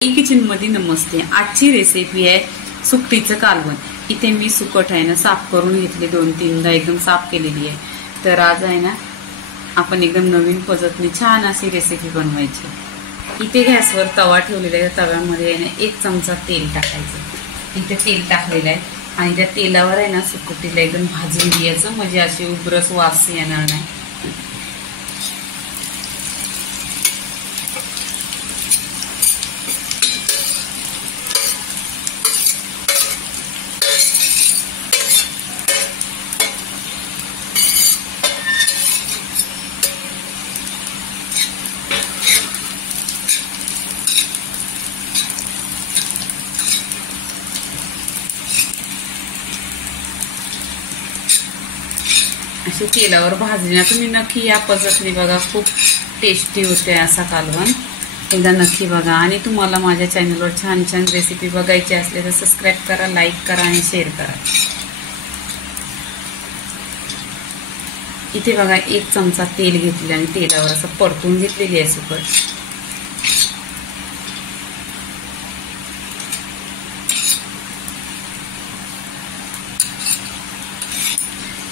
Kitchen मध्ये नमस्ते। आजची recipe आहे सुकटीचं कालवण। इथे मी सुकट आहे ना साफ करून घेतले, 2-3दा एकदम साफ केलेली आहे। तर आज आहे ना आपण एकदम नवीन पद्धतीने छान अशी रेसिपी बनवायची। इथे गॅसवर तवा ठेवलेला आहे, तव्यामध्ये आहे ना 1 चमचा तेल टाकायचं। इथे तेल टाकलेलं आहे आणि त्या तेलावर आहे ना सुकटीला एकदम भाजून घ्यायचं, म्हणजे अशी उग्रस वास येणार नाही। अशी तेलावर भाजण्या तुम्ही नक्की या पद्धतीने बघा, खूप टेस्टी होते असा कालवण। एकदा नक्की बघा आणि तुम्हाला माझ्या चॅनलवर छान छान रेसिपी बघायची असले तर सबस्क्राईब करा, लाईक करा आणि शेअर करा। इथे बघा 1 चमचा तेल घेतले आणि तेलावर असं परतून घेतलेली आहे सुकट।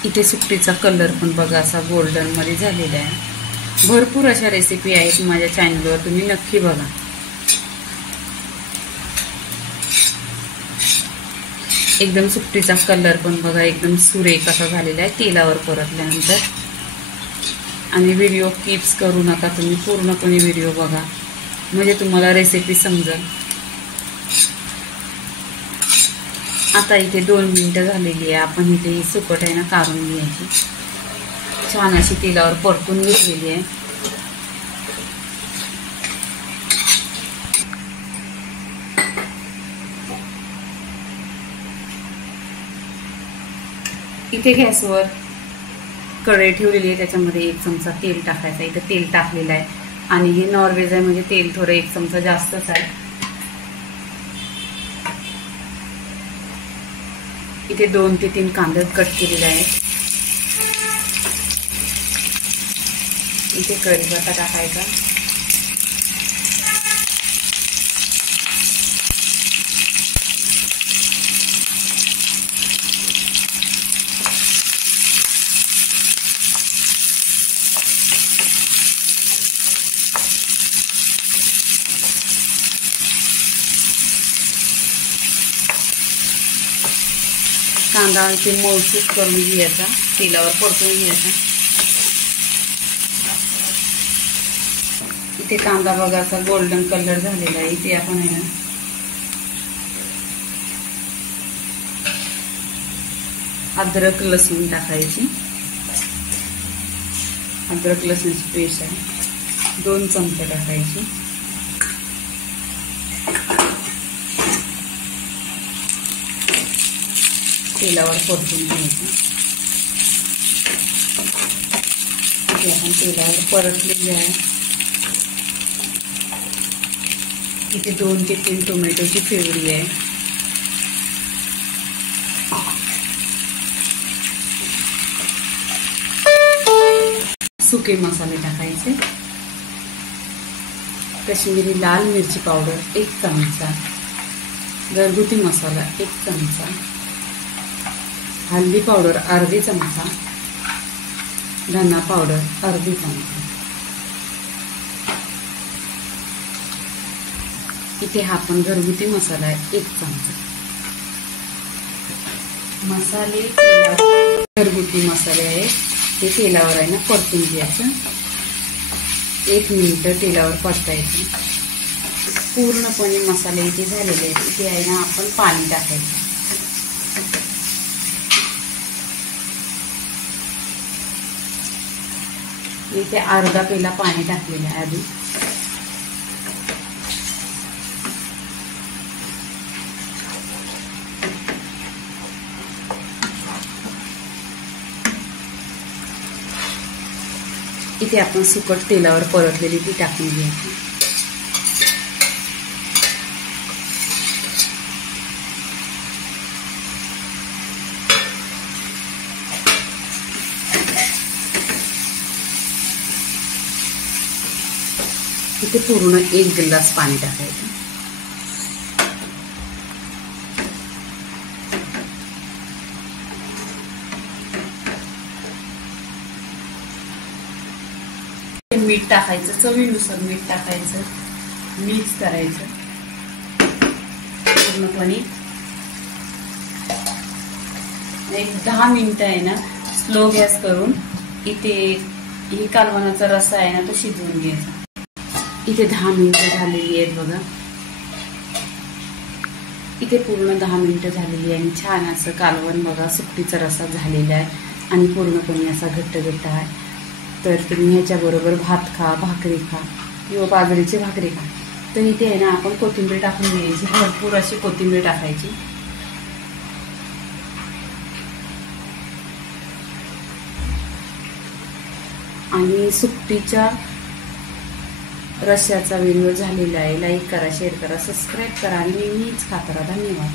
इथे सुकटीचा कलर पण बघा असा गोल्डन मध्ये झालेला आहे। भरपूर अशा रेसिपी आहेत माझ्या चॅनलवर, तुम्ही नक्की बघा। एकदम सुकटीचा कलर पण बघा एकदम सुरेख असा झालेला आहे तेलावर परतल्यानंतर। आणि व्हिडिओ स्किप करू नका, तुम्ही पूर्णपणे व्हिडिओ बघा म्हणजे तुम्हाला रेसिपी समजेल। आता इथे 2 मिनिटं झालेली आहे, आपण इथे ही सुकट आहे ना काढून घ्यायची। छान अशी तेलावर परतून घेतलेली आहे। इथे गॅसवर कढई ठेवलेली आहे, त्याच्यामध्ये 1 चमचा तेल टाकायचं। इथे तेल टाकलेलं आहे आणि हे नॉनव्हेज आहे म्हणजे तेल थोडं 1 चमचा जास्तच आहे। इथे 2 ते 3 कांदे कट केलेले आहेत। इथे कढीपत्ता टाकायचा, कांदा इथे मौसूद करून घ्यायचा, तेलावर परतून घ्यायचा। इथे कांदा बघा असा गोल्डन कलर झालेला आहे। इथे आपण आहे ना अद्रक लसूण टाकायची। अद्रक लसूणची पेस्ट आहे, 2 चमचे टाकायची। तेलावर परतून घ्यायचं। इथे आपण तेलावर परतलेली आहे। इथे 2 ते 3 टोमॅटोची प्युरी आहे। सुके मसाले टाकायचे, काश्मीरी लाल मिरची पावडर 1 चमचा, घरगुती मसाला 1 चमचा, हल्दी पावडर अर्धी चमचा, धना पावडर अर्धी चमचा। इथे हा पण घरगुती मसाला आहे 1 चमचा। मसाले घरगुती मसाले आहे ते तेलावर आहे ना परतून घ्यायचं। 1 मिनिट तेलावर परतायचं। पूर्णपणे मसाले इथे झालेले आहेत। इथे आहे ना आपण पाणी टाकायचं। इथे अर्धा पेला पाणी टाकलेलं आहे आधी। इथे आपण सुकट तेलावर परतलेली ती टाकून घ्यायची। इथे पूर्ण 1 ग्लास पाणी टाकायचं. मीठ टाकायचं, चवीनुसार मीठ टाकायचं, मिक्स करायचं पूर्णपणे. एक 10 मिनिटं आहे ना स्लो गॅस करून इथे ही कालवणाचा रस्सा आहे ना तो शिजवून घ्यायचा. इथे 10 मिनिटं झालेली आहेत बघा. इथे पूर्ण 10 मिनिटं झालेली आहे आणि छान असं कालवण बघा सुकटीचा रस्सा झालेला आहे आणि पूर्णपणे असा घट्ट घट्ट आहे. तर तुम्ही ह्याच्याबरोबर भात खा, भाकरी खा किंवा बाजरीची भाकरी खा. तर इथे आहे ना आपण कोथिंबीर टाकून घ्यायची, भरपूर अशी कोथिंबीर टाकायची. आणि सुकटीच्या रश्श्याचा व्हिडिओ झालेला आहे. लाईक करा, शेअर करा, सबस्क्राईब करा आणि नेहमीच खात राहा. धन्यवाद.